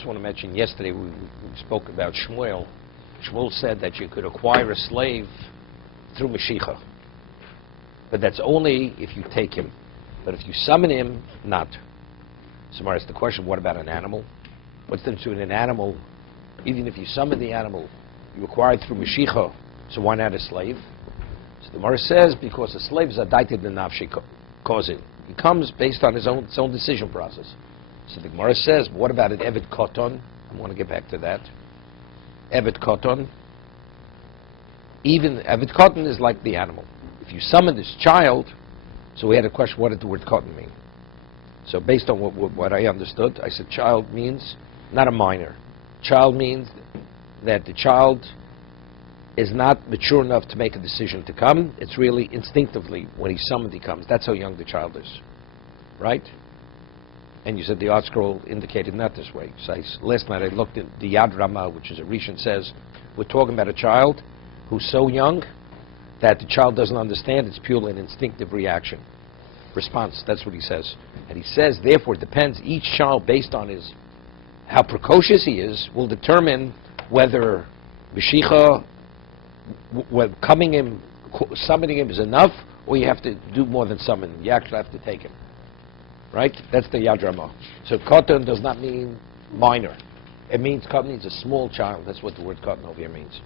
just want to mention, yesterday we spoke about Shmuel. Shmuel said that you could acquire a slave through Mashiach. But that's only if you take him. But if you summon him, not. So Mara asked the question, what about an animal? What's the difference between an animal? Even if you summon the animal, you acquire it through Mashiach, so why not a slave? So the Gemara says, because a slave is a daited nafshi causing. He comes based on his own decision process. So the Gemara says, what about an Evet Koton? I want to get back to that. Evet Koton. Even Evet Koton is like the animal. If you summon this child, so we had a question, what did the word Koton mean? So based on what I understood, I said child means not a minor. Child means that the child is not mature enough to make a decision to come. It's really instinctively, when he's summoned, he comes. That's how young the child is. Right? And you said the art scroll indicated not this way. So last night I looked at the Yad Ramah, which is a Rishon, says, we're talking about a child who's so young that the child doesn't understand. It's purely an instinctive reaction. Response, that's what he says. And he says, therefore, it depends, each child, based on how precocious he is, will determine whether Mashiach, summoning him is enough, or you have to do more than summon. You actually have to take him. Right? That's the Yad Ramah. So Koton does not mean minor. It means Koton means a small child. That's what the word Koton over here means.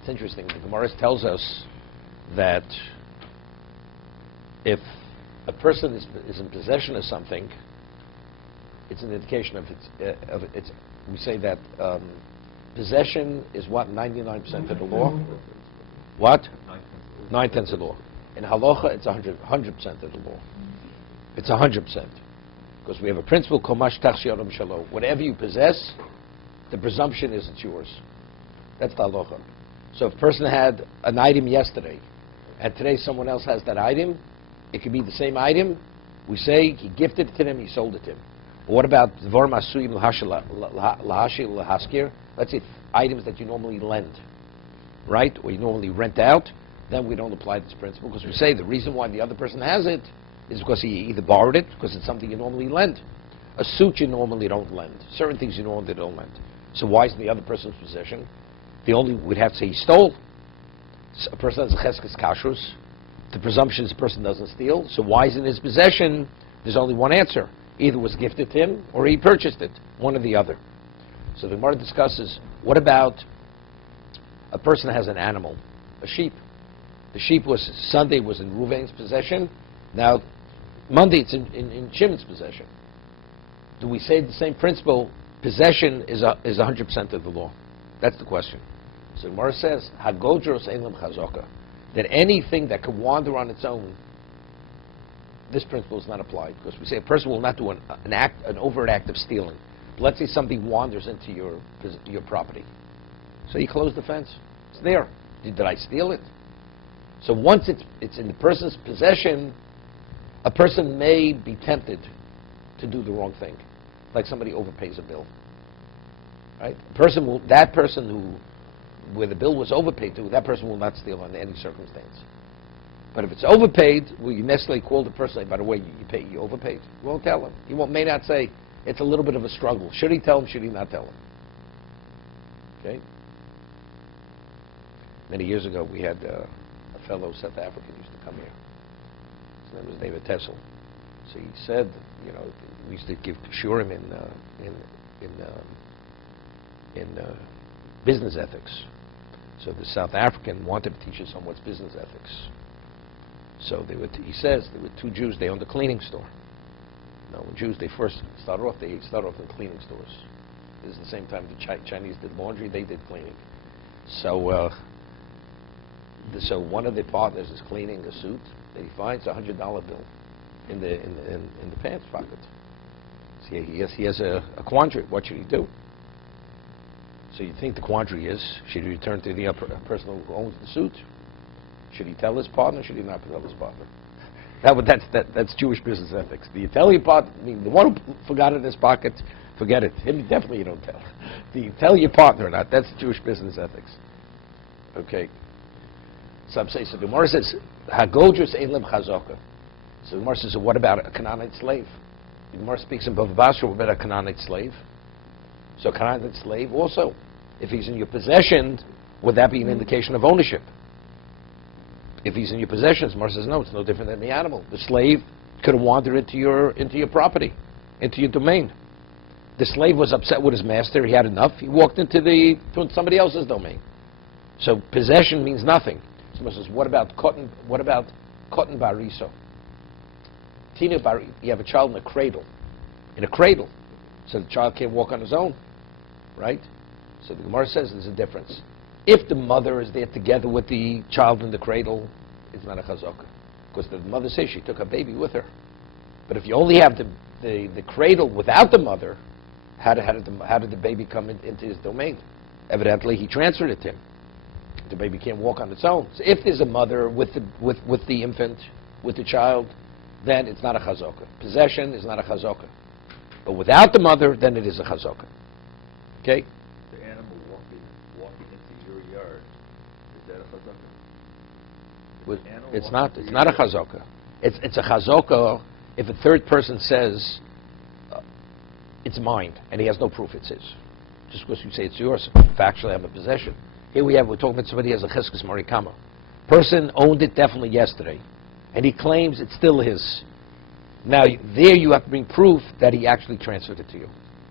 It's interesting. The Gemara tells us that if a person is in possession of something, it's an indication of its. We say that possession is what, 99% of the law. What? 9/10 of the law. In halacha, it's 100% of the law. It's 100%, because we have a principle called Mash Tachshi Shalom. Whatever you possess, the presumption is it's yours. That's the halacha. So if a person had an item yesterday, and today someone else has that item, it could be the same item. We say he gifted it to him, he sold it to him. What about Dvar Masuyim Lahashi Lahaskir? Let's say items that you normally lend, right? Or you normally rent out. Then we don't apply this principle, because we say the reason why the other person has it is because he either borrowed it, because it's something you normally lend. A suit you normally don't lend. Certain things you normally don't lend. So why is it in the other person's possession? We'd have to say he stole. A person has a cheskes kashrus. The presumption is the person doesn't steal. So why is it in his possession? There's only one answer. Either it was gifted to him, or he purchased it. One or the other. So the Gemara discusses, what about a person has an animal, a sheep. The sheep Sunday was in Ruvain's possession. Now, Monday it's in Shimon's possession. Do we say the same principle? Possession is 100% of the law. That's the question. So Gemara says, Hagodros Eilam Chazoka, that anything that could wander on its own, this principle is not applied, because we say a person will not do an overt act of stealing. Let's say somebody wanders into your property. So you close the fence. It's there. Did I steal it? So once it's in the person's possession, a person may be tempted to do the wrong thing, like somebody overpays a bill. Right? That person where the bill was overpaid to, that person will not steal under any circumstance. But if it's overpaid, will you necessarily call the person, by the way, you overpaid? You won't tell him. You may not say. It's a little bit of a struggle. Should he tell him? Should he not tell him? Okay. Many years ago, we had a fellow South African used to come here. His name was David Tessel. So he said, we used to give shurim in business ethics. So the South African wanted to teach us on what's business ethics. So he says there were two Jews. They owned a cleaning store. Now, when Jews, they first start off in cleaning stores. This is the same time the Chinese did laundry, they did cleaning. So one of the partners is cleaning a suit that he finds a $100 bill in the pants pocket. So he has a quandary. What should he do? So you think the quandary is, should he return to the person who owns the suit? Should he tell his partner? Should he not tell his partner? That's Jewish business ethics. Do you tell your partner? I mean, the one who forgot it in his pocket, forget it. Him definitely you don't tell. Do you tell your partner or not? That's Jewish business ethics. Okay. So I'm saying, so the Gemara says, Hagodrus Eilim Chazoka. So the Gemara says, so what about a Canaanite slave? The Gemara speaks in Bava Basra about a Canaanite slave. So Canaanite slave also, if he's in your possession, would that be an indication of ownership? If he's in your possession, Gemara says no, it's no different than the animal. The slave could have wandered into your property, into your domain. The slave was upset with his master. He had enough. He walked into somebody else's domain. So possession means nothing. Someone says, what about cotton? What about cotton bariso? You have a child in a cradle. In a cradle. So the child can't walk on his own. Right? So the Gemara says there's a difference. If the mother is there together with the child in the cradle, it's not a chazaka. Because the mother says she took her baby with her. But if you only have the cradle without the mother, how did the baby come into his domain? Evidently, he transferred it to him. The baby can't walk on its own. So if there's a mother with the infant, with the child, then it's not a chazaka. Possession is not a chazaka. But without the mother, then it is a chazaka. Okay? The animal walking into your yard, is that a chazaka? It's not a chazaka. It's a chazaka if a third person says it's mine and he has no proof it's his. Just because you say it's yours, factually I'm a possession. Here we're talking about somebody who has a cheskes marikama. Person owned it definitely yesterday, and he claims it's still his. Now there you have to bring proof that he actually transferred it to you,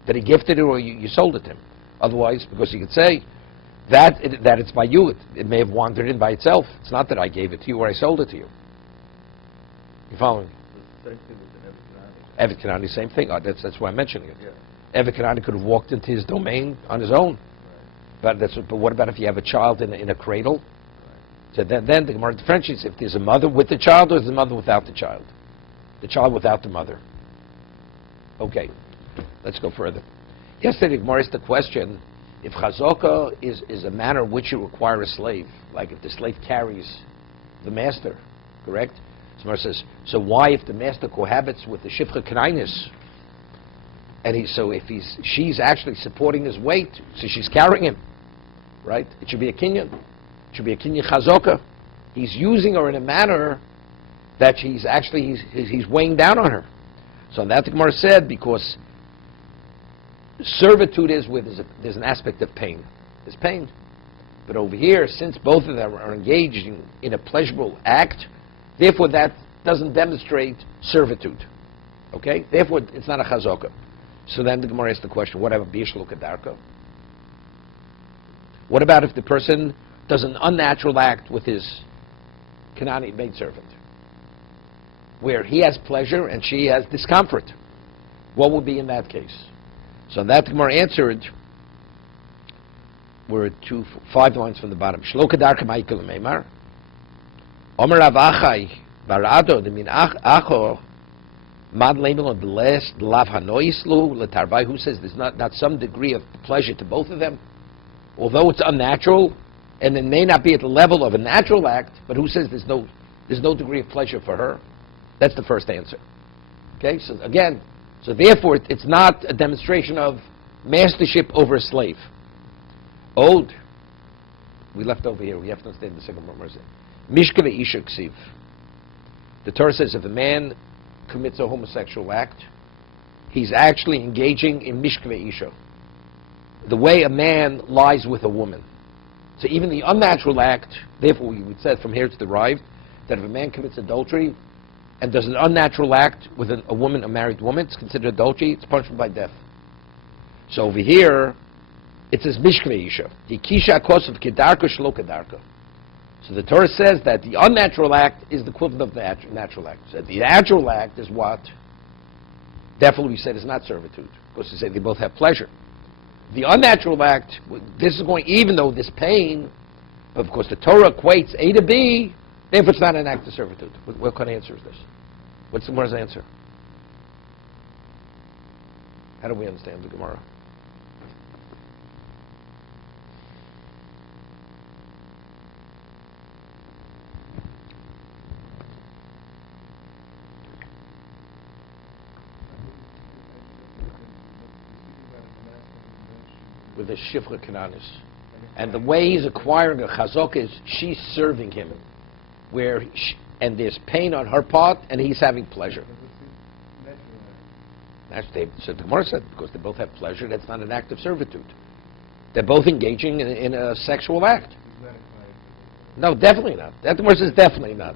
that he gifted it or you sold it to him. Otherwise, because you could say that it's by you, it may have wandered in by itself. It's not that I gave it to you or I sold it to you. You following? The same thing with an Evet Kanani, same thing. That's why I'm mentioning it. Yeah. Evet Kanani could have walked into his domain on his own. But what about if you have a child in a cradle? Right. So then the Gemara differentiates if there's a mother with the child or there's a mother without the child. The child without the mother. Okay, let's go further. Yesterday the Gemara asked the question, if chazaka is a manner in which you require a slave, like if the slave carries the master, correct? So Gemara says, so why if the master cohabits with the shifcha kanainis, and she's actually supporting his weight, so she's carrying him, right? It should be a kinyan. It should be a kinyan chazaka. He's using her in a manner that he's weighing down on her. So that the Gemara said, because servitude is where there's an aspect of pain. There's pain. But over here, since both of them are engaged in a pleasurable act, therefore that doesn't demonstrate servitude. Okay? Therefore, it's not a chazaka. So then the Gemara asks the question, what about Bishlo Kadarka? What about if the person does an unnatural act with his Kanani maidservant, where he has pleasure and she has discomfort? What would be in that case? So that the Gemara answered, we're 5 lines from the bottom. Shlo Kadarka Ma'ikul Meimar. Omer Rav Achai Barado de Min Acho. Who says there's not some degree of pleasure to both of them, although it's unnatural, and it may not be at the level of a natural act, but who says there's no degree of pleasure for her? That's the first answer. Okay, so again, therefore it's not a demonstration of mastership over a slave. Old, we left over here. We have to understand the second one. Mishka ve'isha ksiv. The Torah says if a man commits a homosexual act, he's actually engaging in mishkve isha, the way a man lies with a woman. So even the unnatural act, therefore we would say from here it's derived that if a man commits adultery and does an unnatural act with a woman, a married woman, it's considered adultery, it's punishable by death. So over here, it says mishkve isha. Hikisha kosav kedarka shlo kedarka. So the Torah says that the unnatural act is the equivalent of the natural act. So the natural act is what? Definitely we said is not servitude, because we say they both have pleasure. The unnatural act, this is going, even though this pain, but of course the Torah equates A to B, therefore it's not an act of servitude. What kind of answer is this? What's the Gemara's answer? How do we understand the Gemara? With the Shifra Kananis. And the way he's acquiring a chazaka is she's serving him, and there's pain on her part, and he's having pleasure. So the Gemara said, because they both have pleasure, that's not an act of servitude. They're both engaging in a sexual act. No, definitely not. That the Gemara says definitely not.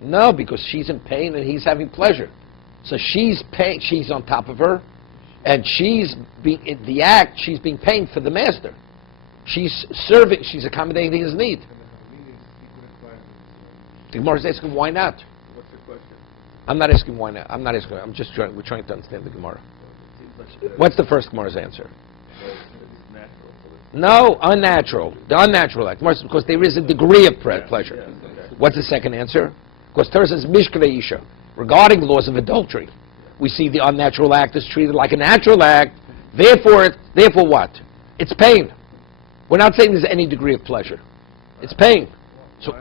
No, because she's in pain and he's having pleasure. So she's on top of her, and she's being paid for the master. She's serving, she's accommodating his need. The Gemara is asking why not? What's the question? I'm not asking why not. We're trying to understand the Gemara. What's the first Gemara's answer? No, unnatural. The unnatural act. Because there is a degree of pleasure. What's the second answer? Because Torah says mishkavei isha. Regarding laws of adultery, we see the unnatural act is treated like a natural act. Therefore what? It's pain. We're not saying there's any degree of pleasure. It's pain. So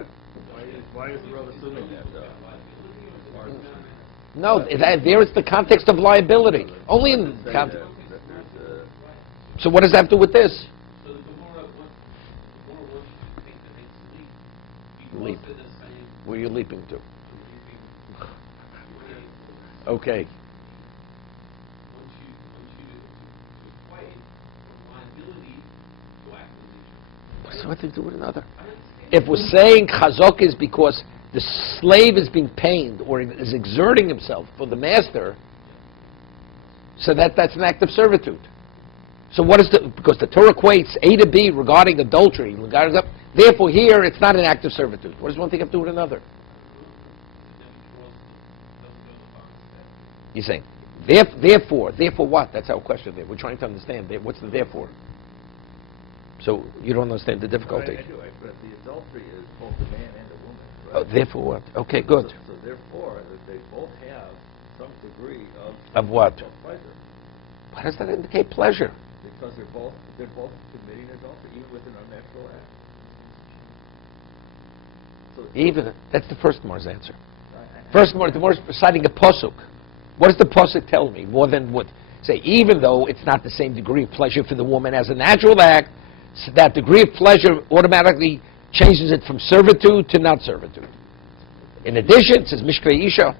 why is the Rav assuming that? No, there is the context of liability. Only in the context. So what does that have to do with this? Leap. Where are you leaping to? Okay. What's one thing to do with another? If we're saying chazok is because the slave is being pained or is exerting himself for the master, so that's an act of servitude. So what is because the Torah equates A to B regarding adultery, therefore here it's not an act of servitude. What does one thing have to do with another? You're saying, therefore what? That's our question there. We're trying to understand. What's the therefore? So you don't understand the difficulty. I do, but the adultery is both a man and a woman. Right? Oh, therefore what? Okay, good. So therefore, they both have some degree of what? Of pleasure. Why does that indicate pleasure? Because they're both committing adultery, even with an unnatural act. So That's the first Gemara's answer. First Gemara, the Gemara is citing a pasuk. What does the pasuk tell me? More than what? Say, even though it's not the same degree of pleasure for the woman as a natural act, so that degree of pleasure automatically changes it from servitude to not servitude. In addition, it says mishkavei isha,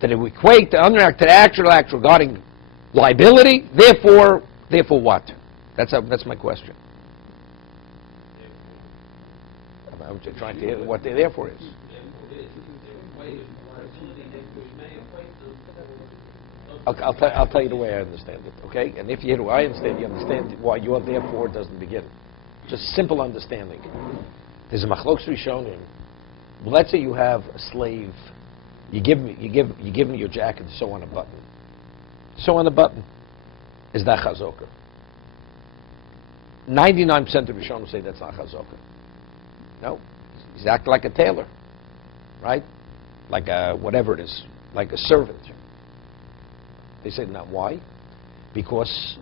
that it would equate the other act to the actual act regarding liability. Therefore what? That's my question. I'm just trying to hear what the therefore is. I'll tell you the way I understand it, okay? And if you hear the way I understand, you understand why your therefore doesn't begin. Just simple understanding. There's a machlokes rishonim. Well, let's say you have a slave. You give him your jacket to sew on a button. Sew on a button. Is that chazokah? 99% of rishonim say that's not chazokah. No, he's acting like a tailor, right? Like a whatever it is, like a servant. They say, not why? Because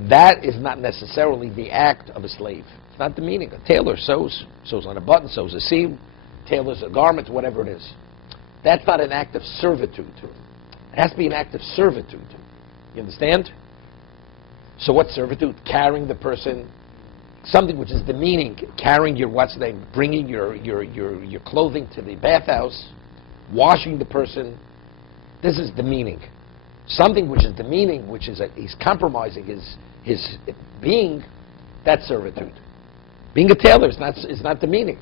that is not necessarily the act of a slave. It's not the meaning. A tailor sews on a button, sews a seam, tailors a garment, whatever it is. That's not an act of servitude. It has to be an act of servitude. You understand? So what's servitude? Carrying the person, something which is demeaning, carrying bringing your clothing to the bathhouse, washing the person. This is demeaning. Something which is demeaning, which is he's compromising his being, that's servitude. Being a tailor is not demeaning.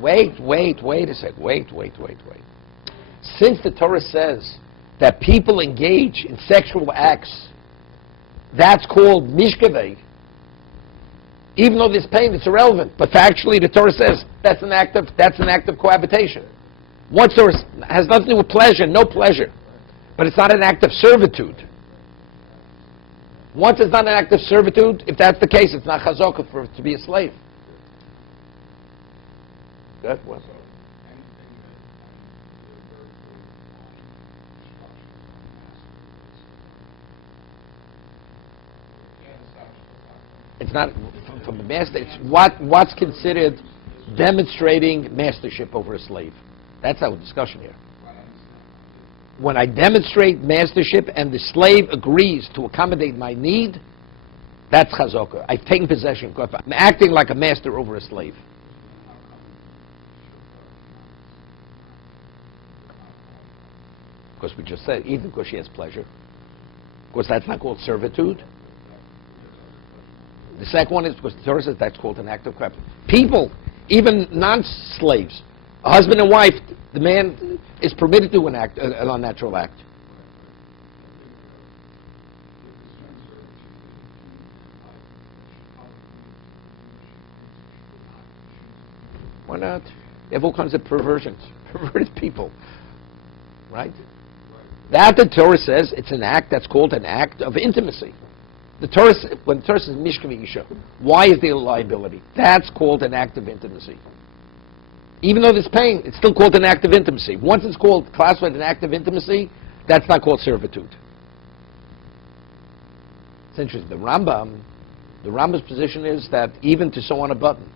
Wait a sec. Wait. Since the Torah says that people engage in sexual acts, that's called mishkavei. Even though there's pain, it's irrelevant. But factually, the Torah says that's an act of cohabitation. What Torah has nothing to do with pleasure, no pleasure. But it's not an act of servitude. Once it's not an act of servitude, if that's the case, it's not chazokah for it to be a slave. Good. What? It's not from the master. It's what's considered demonstrating mastership over a slave. That's our discussion here. When I demonstrate mastership and the slave agrees to accommodate my need, that's chazokah. I've taken possession. I'm acting like a master over a slave. because we just said, even because she has pleasure. Of course, that's not called servitude. The second one is because the Torah says that's called an act of covenant. People, even non-slaves, a husband and wife, the man is permitted to do an unnatural act. Why not? You have all kinds of perversions, perverted people, right? That the Torah says it's an act that's called an act of intimacy. The Torah, when the Torah says mishka v'isha, why is there a liability? That's called an act of intimacy. Even though there's pain, it's still called an act of intimacy. Once it's called classified an act of intimacy, that's not called servitude. It's interesting. The Rambam's position is that even to sew on a button,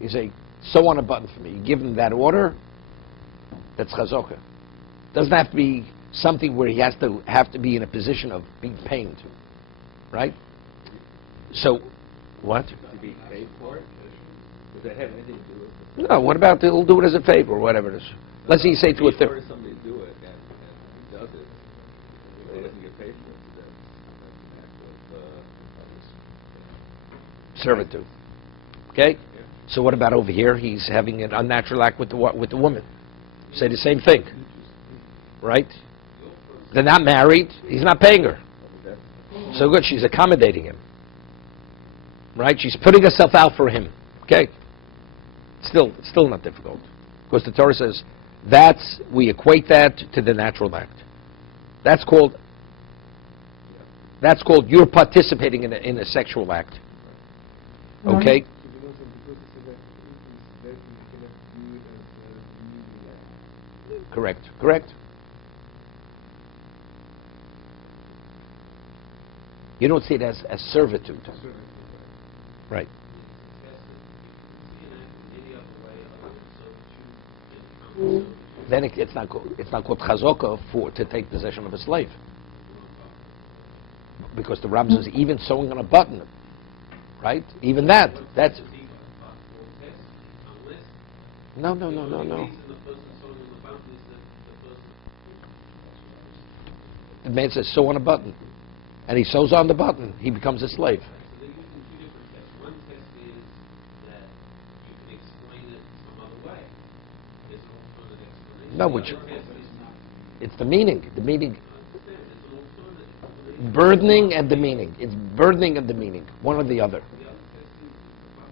you say, sew on a button for me. You give him that order, that's chazokah. Doesn't have to be something where he has to be in a position of being pained, right? So, what? To be paid for it? Does that have anything to do with it? No, what about he'll do it as a favor or whatever it is. Let's say you say to a third. If somebody to do it and he does it, but he doesn't get paid for it, so that's an act of Servitude. Okay? Yeah. So what about over here? He's having an unnatural act with the woman. Say the same thing. Right? They're not married. He's not paying her. So good. She's accommodating him. Right? She's putting herself out for him. Okay? Still not difficult. Because the Torah says we equate that to the natural act. That's called you're participating in a sexual act. Okay? Correct. You don't see it as servitude. Right. Then it's not called chazokah to take possession of a slave. Because the Rambam says even sewing on a button, right? Even that's... No. The man says sew on a button. And he sews on the button. He becomes a slave. So they're using two different tests. One test is that you can explain it some other way. There's an alternative explanation. No, The other test is not. it's the meaning. The meaning. I understand. There's an alternative. Burdening and the meaning. It's burdening and the meaning. One or the other. The other test is about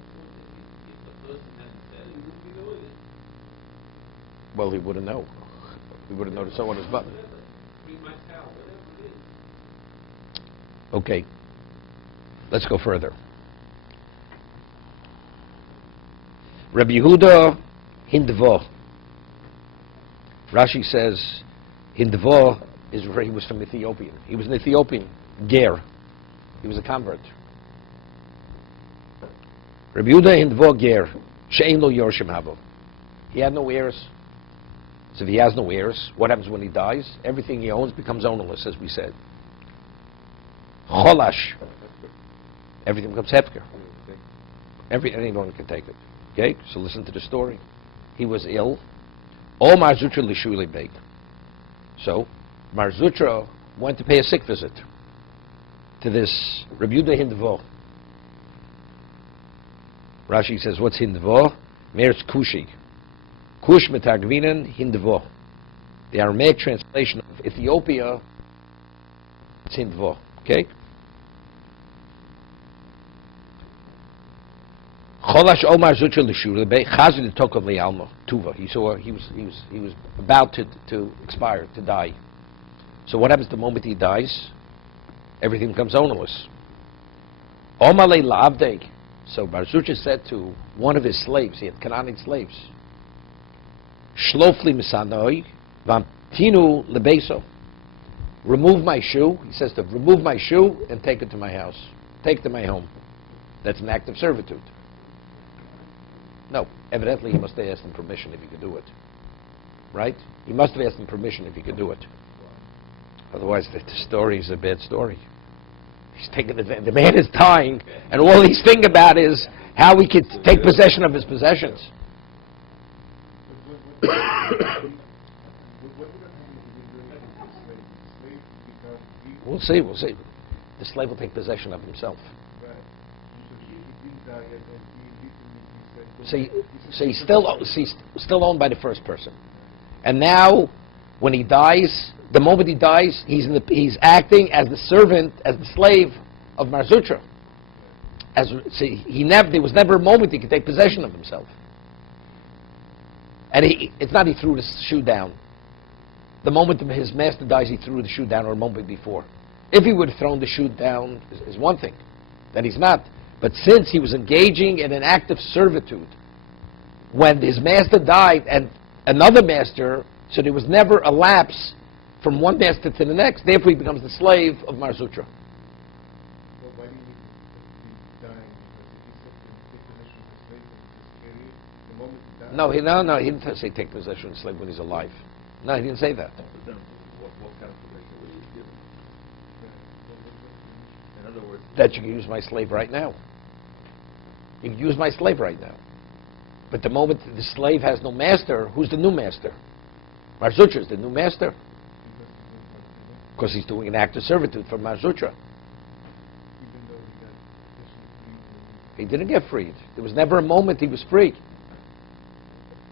if the person hadn't said it, he wouldn't be doing it. Well, he wouldn't know. He wouldn't know to sew on his button. Whatever. Clean my towel, whatever it is. Okay. Let's go further. Rabbi Yehuda Hindvo. Rashi says Hindvo is where he was from Ethiopia. He was an Ethiopian ger. He was a convert. Rabbi Yehuda Hindvo ger she'ein lo yorshim habo. He had no heirs. So if he has no heirs, what happens when he dies? Everything he owns becomes ownerless, as we said. Cholash. Everything becomes hefker. Anyone can take it. Okay? So listen to the story. He was ill. All Marzutra Lishuli Beg. So Marzutra went to pay a sick visit to this Rabbi Yehuda Hindvo. Rashi says, what's Hindvo? Meir's Kushi. Kush Metagvinan Hindvo. The Aramaic translation of Ethiopia is Hindvo. Okay? Cholash Omar Zutra Lishur Lebe Chazir Tokov Lealma Tuva. He was about to expire, to die. So what happens the moment he dies? Everything becomes ownerless. Omar Le Lavdeg. So Bar Zutra said to one of his slaves, he had Canaanite slaves, Shlofli Misanoi Vamtinu Lebeso. Remove my shoe. He says to remove my shoe and take it to my house. Take it to my home. That's an act of servitude. No, evidently he must have asked him permission if he could do it. Right? He must have asked him permission if he could do it. Otherwise, the story is a bad story. He's taking advantage. The man is dying, and all he's thinking about is how he could take possession of his possessions. We'll see. The slave will take possession of himself. Right. He didn't die yet, and So he's still owned by the first person. And now, when he dies, the moment he dies, he's acting as the servant, as the slave of Mar Zutra. There was never a moment he could take possession of himself. And it's not he threw the shoe down. The moment his master dies, he threw the shoe down, or a moment before. If he would have thrown the shoe down, is one thing. Then he's not. But since he was engaging in an act of servitude, when his master died and another master, so there was never a lapse from one master to the next. Therefore, he becomes the slave of Mar Zutra. Well, why didn't he die? Because if he took the possession of the slave and just carry it, the moment he died? No, he didn't say take possession of the slave when he's alive. No, he didn't say that. But then, what kind of permission will you give him? In other words, That you can use my slave right now. You can use my slave right now. But the moment the slave has no master, who's the new master? Mar Zutra is the new master. Because he's doing an act of servitude for Mar Zutra. Even though he got possession free. He didn't get freed. There was never a moment he was free.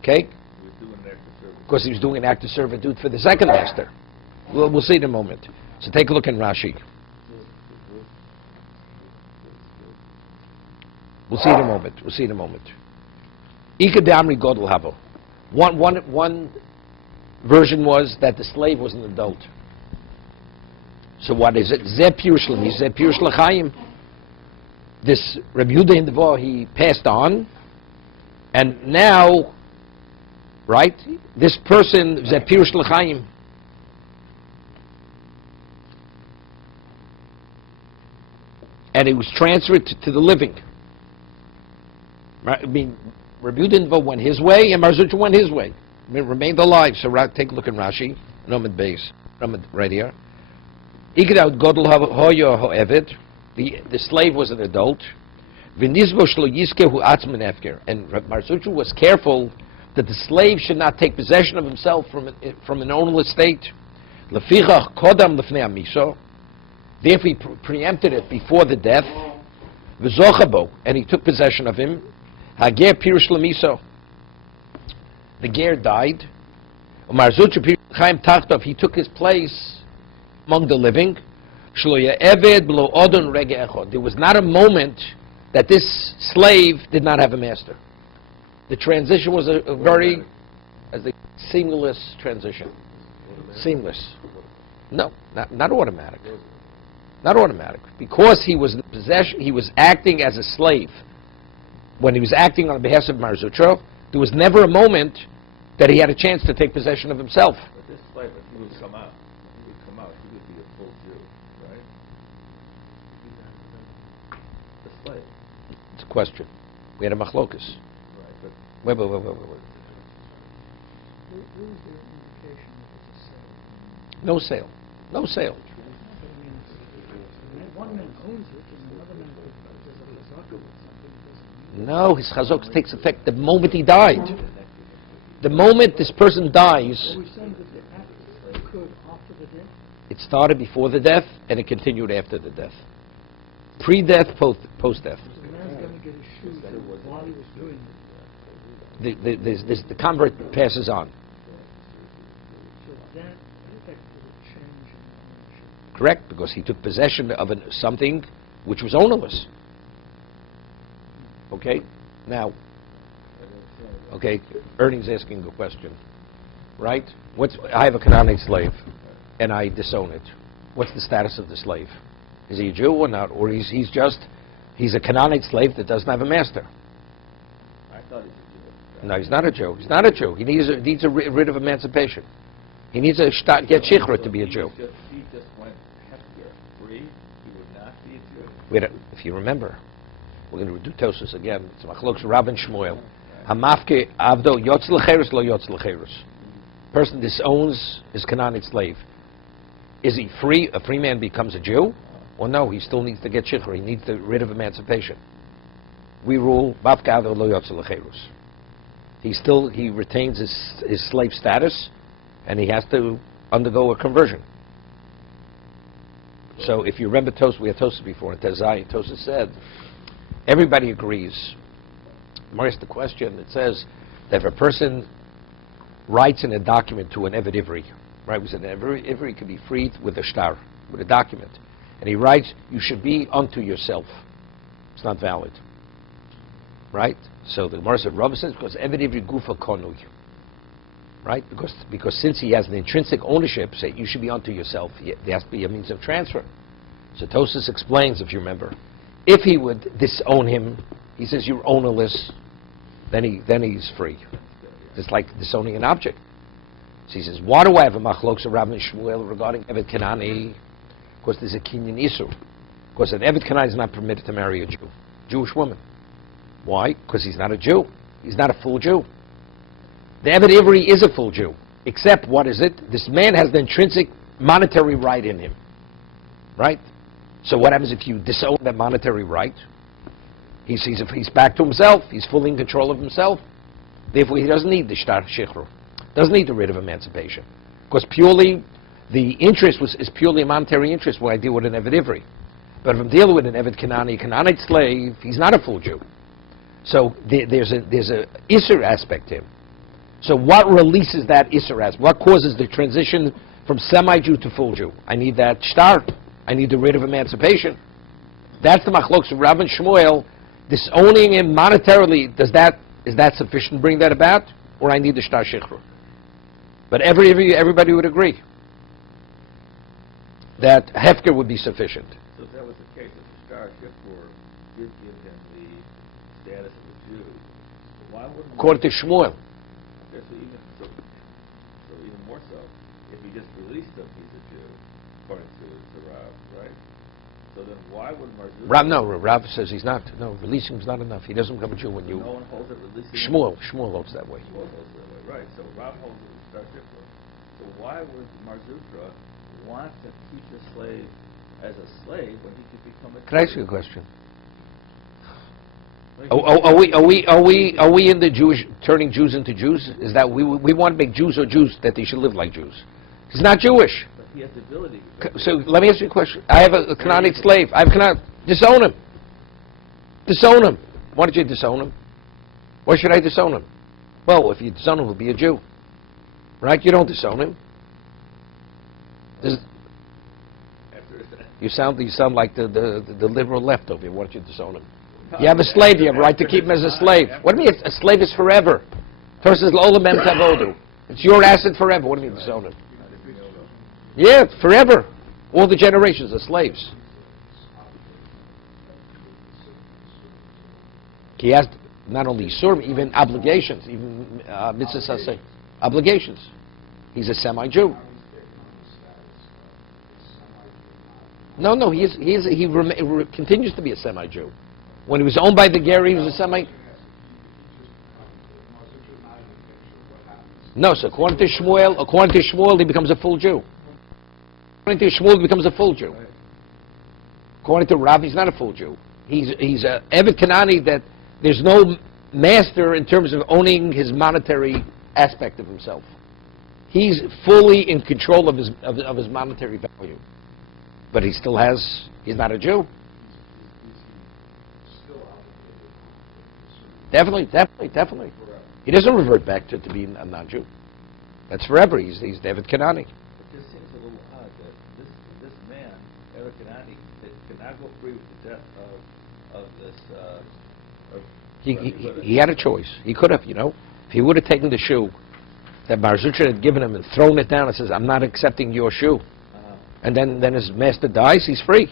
Okay? he was doing an act of service. Because he was doing an act of servitude for the second master. We'll see in a moment. So take a look in Rashi. We'll see in a moment. Ika Damri Godel Habo. One version was that the slave was an adult. So what is it? Zeh Pirush Lemi, Zeh Pirush L'chaim. This Rabbi Yehuda in the Vor, he passed on, and now, right, this person, Zeh Pirush L'chaim, and it was transferred to the living. Right? I mean, Rabbi Yehuda in the Vor went his way, and Mar Zutra went his way. I mean, remained alive. So take a look in Rashi, Nomad Beis, right here. The slave was an adult. And Mar Zutra was careful that the slave should not take possession of himself from an ownerless state. Therefore, he preempted it before the death. And he took possession of him. The ger died. Mar Zutra, he took his place among the living. There was not a moment that this slave did not have a master. The transition was a very seamless transition. Seamless. No, not automatic. Not automatic. Because he was acting as a slave. When he was acting on behalf of Mar Zutra, there was never a moment that he had a chance to take possession of himself. But this slave, if he would come out, he would be a full Jew, right? The slave. It's a question. We had a machlokus. Right, but Wait. Where is there an indication that it's a sale? No sale. One man owns it, and another man does a chazaka with something. No, his chazok takes effect the moment he died. The moment this person dies, Are we saying that the act occurred after the death? it started before the death and it continued after the death. Pre-death, post-death. The man's going to get his shoes while he was doing it. The convert passes on. So that affected a change in ownership. Correct? Because he took possession of something which was ownerless. Okay? Now, okay, Ernie's asking a question. Right? I have a Canaanite slave, and I disown it. What's the status of the slave? Is he a Jew or not? Or he's a Canaanite slave that doesn't have a master? I thought he was a Jew. No, he's not a Jew. He's not a Jew. He needs a writ of emancipation. He needs a get shichra to be a Jew. He just went heftier, free. He would not be a Jew. If you remember, we're going to do Tosus again. It's Machlokes Rav and Shmuel. Hamafke avdo yotz lecherus lo yotz lecherus. Person disowns his Canaanite slave. Is he free? A free man becomes a Jew? Or no, he still needs to get shichra. He needs the writ of emancipation. We rule mafke avdo lo yotz lecherus. He retains his slave status, and he has to undergo a conversion. So if you remember Tosfos, we had Tosfos before, and Tezai, Tosfos said, everybody agrees. Gemara asked the question, it says that if a person writes in a document to an Eved Ivri, right, we said an Eved Ivri can be freed with a shtar, with a document, and he writes, you should be unto yourself. It's not valid. Right? So the Gemara said, Rabbi says, because Eved Ivri gufa konui. Right? Because since he has an intrinsic ownership, say, you should be unto yourself, there has to be a means of transfer. So Tosfos explains, if you remember, if he would disown him, he says, you're ownerless, then he's free. It's like disowning an object. So he says, why do I have a machlokes of Rav and Shmuel regarding Eved Kanani? Because there's a kinyan isur. Because an Eved Kanani is not permitted to marry a Jew, Jewish woman. Why? Because he's not a Jew. He's not a full Jew. The Eved Ivri is a full Jew. Except, what is it? This man has the intrinsic monetary right in him. Right? So what happens if you disown that monetary right? He's back to himself. He's fully in control of himself. Therefore, he doesn't need the shtar shichur. Doesn't need the writ of emancipation. Because purely, the interest is purely a monetary interest when I deal with an Eved Ivri. But if I'm dealing with an Eved Kanani, Canaanite slave, he's not a full Jew. So there's a Isser aspect to him. So what releases that Isser aspect? What causes the transition from semi-Jew to full Jew? I need that shtar. I need the writ of emancipation. That's the machlokes of Rav and Shmuel. Disowning him monetarily, is that sufficient to bring that about? Or I need the shtar shichur? But everybody would agree that hefker would be sufficient. So if that was the case, if the shtar shichur did give him the status of a Jew, why wouldn't... According to Shmuel. Okay, so even more so, if he just released him, he's a Jew, according to Rav, right? So then why would Marzukah... Rav says he's not. No, releasing is not enough. He doesn't become a Jew when you... No one holds it releasing... Shmuel holds that way. Shmuel holds that way, right. So Rav holds it with shtar shichur. So why would Marzukah want to keep the slave as a slave when he could become a Jew? Can I ask you a question? Are we in the Jewish turning Jews into Jews? Is that we want to make Jews or Jews that they should live like Jews? He's not Jewish. But he has the ability. So let me ask you a question. I have a Canaanite slave. Disown him. Disown him. Why did you disown him? Why should I disown him? Well, if you disown him, he'll be a Jew. Right? You don't disown him. You sound like the liberal left over here. Why don't you disown him? You have a slave. You have a right to keep him as a slave. What do you mean? A slave is forever. Torah says, "L'olam em tavodu." It's your asset forever. What do you mean disown him? Yeah, forever. All the generations are slaves. He has not only serve, even obligations, even mitzvahs say obligations. He's a semi-Jew. No, he continues to be a semi-Jew. When he was owned by the Ger, he was a semi. No, so according to Shmuel, he becomes a full Jew. According to Shmuel, he becomes a full Jew. According to Rav, he's not a full Jew. He's a Eved Kanani that there's no master in terms of owning his monetary aspect of himself. He's fully in control of his monetary value. But he's not a Jew. Definitely. He doesn't revert back to being a non-Jew. That's forever. He's Eved Kanani. It just seems a little odd that this man, Eved Kanani, cannot go free with the death of this... He had a choice. He could have, if he would have taken the shoe that Marzutra had given him and thrown it down and says, I'm not accepting your shoe. And then his master dies, he's free.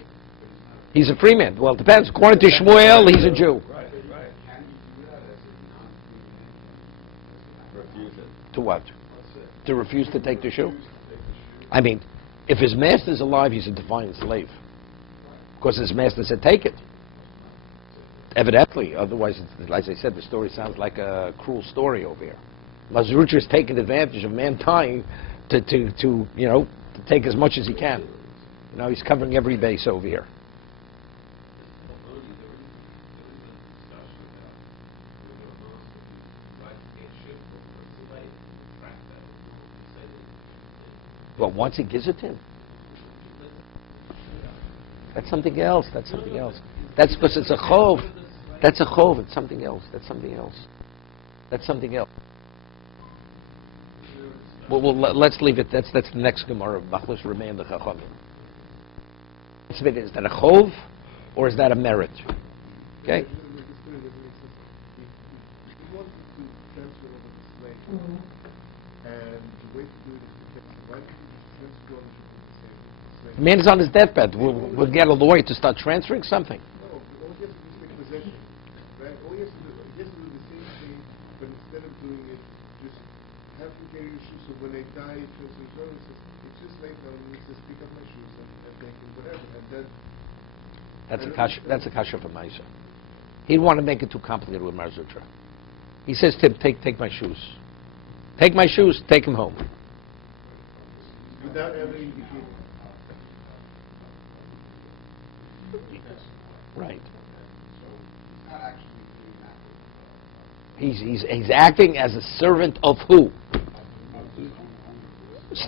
He's a free man. Well, it depends. According to Shmuel, he's a Jew. Right. Refusal. To what? To refuse to take the shoe? I mean, if his master's alive, he's a defiant slave. Because his master said, take it. Evidently. Otherwise, as I said, the story sounds like a cruel story over here. Mazrucha is taking advantage of mankind to take as much as he can. He's covering every base over here. Well, once he gives it to him. That's something else. That's something else. That's because it's a chov. That's a chov. It's something else. That's something else. That's something else. Well, let's leave it. That's the next Gemara. Bachlos remain the chachamim. Is that a chov or is that a merit? Okay. If you wanted to transfer over the slave, and the way to do it is to get the right to transfer ownership of the slave. The man is on his deathbed. We'll get a lawyer to start transferring something. No, all he has to do is take possession, right? All he has to do the same thing, but instead of doing it, just have to carry your shoes. So when they die, it feels it's just like it's just pick up my shoes and take them, whatever, and then. That's a kasha for Maisa. He didn't want to make it too complicated with Marzutra. He says to him, take my shoes. Take my shoes, take him home. Without ever indicating. Right. He's acting as a servant of who?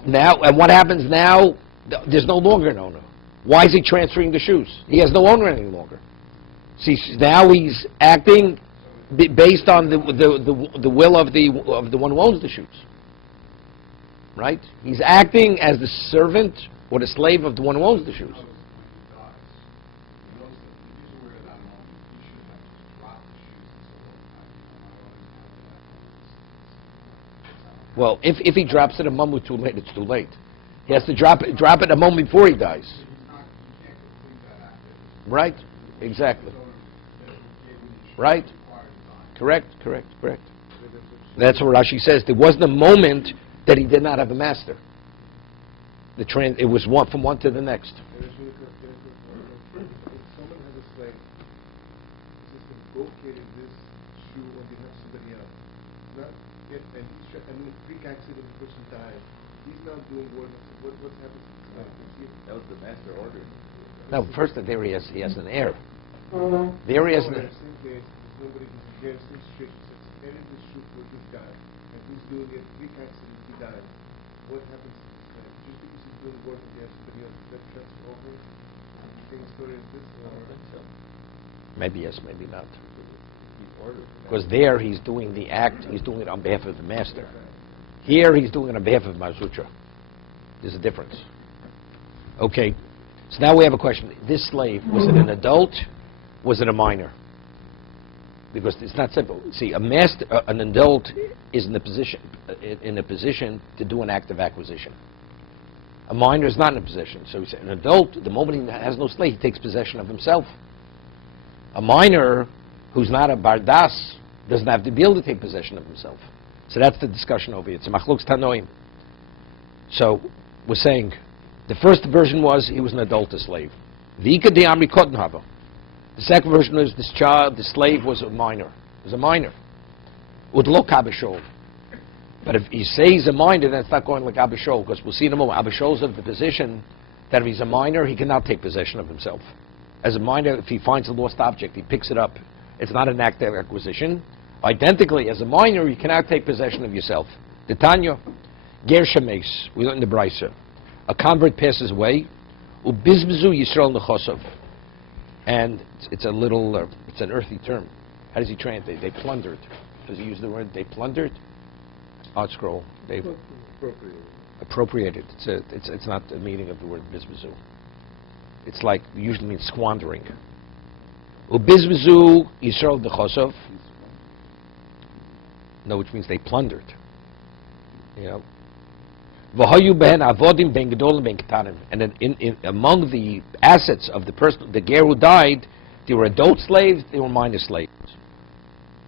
Now, and what happens now? There's no longer an owner. Why is he transferring the shoes? He has no owner any longer. See, now he's acting based on the will of the one who owns the shoes. Right? He's acting as the servant or the slave of the one who owns the shoes. Well, if he drops it a moment too late, it's too late. He has to drop it a moment before he dies. Right? Exactly. Right? Correct. That's what Rashi says. There wasn't a moment that he did not have a master. It was one from one to the next. If someone has a slave, just negotiated this shoe on behalf of somebody else. And freak accident, the person died. He's now doing what's happened to the slave? That was the master order. No, first there he has an heir. There he has an heir. Nobody who's here since straight says, carry this shoe for this guy, and who's doing it, freak accident, he dies. What happens to this guy? Just because he's doing work and he has somebody else, does that transfer over? Do you think the story is this? I don't think so. Maybe yes, maybe not. He's ordered. Because there he's doing the act, he's doing it on behalf of the master. Here he's doing it on behalf of Marzutra. There's a difference. Okay, so now we have a question. This slave, was it an adult? Was it a minor? Because it's not simple. See, an adult is in a position to do an act of acquisition. A minor is not in a position. So we say an adult, the moment he has no slave, he takes possession of himself. A minor who's not a bardas doesn't have to be able to take possession of himself. So that's the discussion over here. It's a machlokes tanoim. So we're saying the first version was he was an adult, a slave. Vika de amri kotten hava. The second version is this child, the slave, was a minor. It was a minor. Udlo kabishol. But if you say he's a minor, then it's not going like Abishol, because we'll see in a moment. Abishol's of the position that if he's a minor, he cannot take possession of himself. As a minor, if he finds a lost object, he picks it up. It's not an act of acquisition. Identically, as a minor, you cannot take possession of yourself. The Tanya, Ger Shemes, we learned in the Brisa. A convert passes away, ubizbizu Yisrael nechosov. And it's a little, it's an earthy term. How does he translate? They plundered. Does he use the word they plundered? Art scroll. They appropriated. It's not the meaning of the word bizbizu. It's like, it usually means squandering. Ubizbizu Yisrael nechosov. No, which means they plundered. You know. And then among the assets of the person, the ger who died, they were adult slaves, they were minor slaves.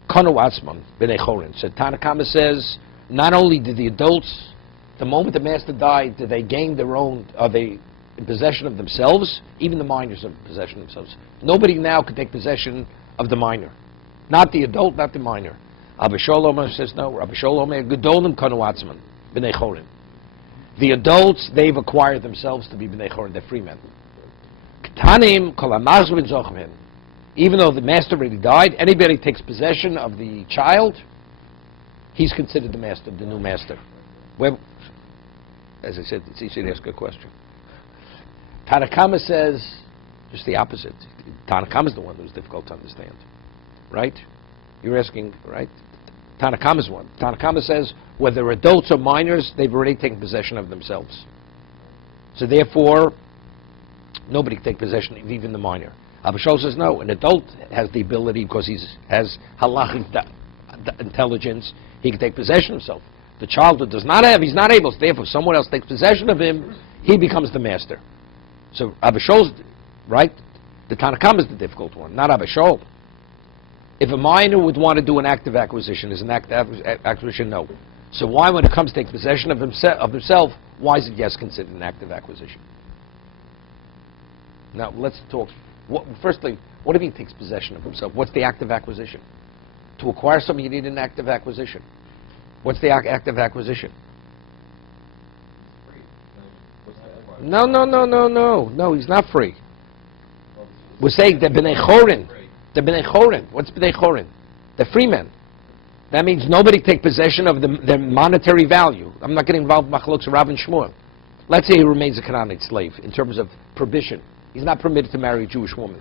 Kanu atzman b'nei chorin. So Tanakama says, not only did the adults, the moment the master died, did they gain their own, are they in possession of themselves? Even the minors are in possession of themselves. Nobody now can take possession of the minor. Not the adult, not the minor. Rabbi Sholom says no. Rabbi Sholom gedolim kanu atzman b'nei chorin. The adults, they've acquired themselves to be b'nei chorin, they're free men. Ketanim kol hamachzor b'zochim. Even though the master already died, anybody takes possession of the child, he's considered the master, the new master. Well, as I said, it's easy to ask a question. Tanakama says Just the opposite. Tanakam is the one who's difficult to understand. Right? You're asking, right? Tanakam is one. Tanakam says whether adults or minors, they've already taken possession of themselves. So therefore, nobody can take possession of even the minor. Abba Shaul says no. An adult has the ability because he has halachic intelligence. He can take possession of himself. The child who does not have, he's not able. So therefore, if someone else takes possession of him, he becomes the master. So Abba Shaul's right. The Tanakam is the difficult one, not Abba Shaul. If a minor would want to do an active acquisition, is an active acquisition? No. So why, when it comes to take possession of himself, why is it yes considered an active acquisition? Now let's talk. Firstly, what if he takes possession of himself? What's the active acquisition? To acquire something, you need an active acquisition. What's the active acquisition? No. He's not free. We're saying the B'nai Chorin. The B'nai Chorin. What's B'nai Chorin? The free men. That means nobody take possession of the monetary value. I'm not getting involved with Machlokes Rav and Shmuel. Let's say he remains a Canaanite slave in terms of prohibition. He's not permitted to marry a Jewish woman.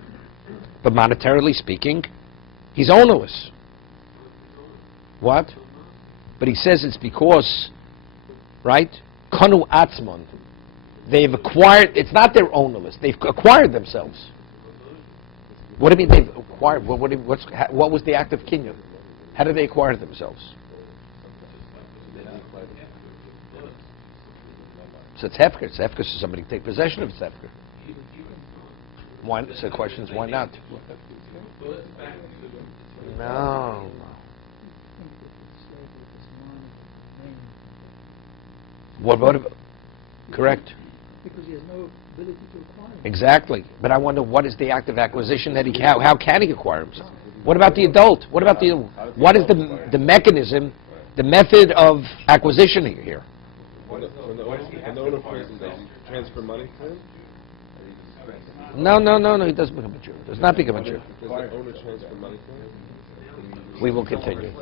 But monetarily speaking, he's ownerless. What? But he says it's because, right? Kanu Atzmon. They've acquired, it's not their ownerless. They've acquired themselves. What do you mean they've acquired? What was the act of kinyan? How did they acquire themselves? So it's hefker. It's hefker, so somebody can take possession of it's hefker. Why? So the question is, why not? No. What about? Correct. Because he has no ability to acquire them. Exactly. But I wonder, what is the act of acquisition that he how can he acquire himself? What about the adult? What is the mechanism, the method of acquisition here? When the owner prison, does he transfer money to him? No, he doesn't become a Jew. Does not become a Jew. Does the owner transfer money to him? We will continue.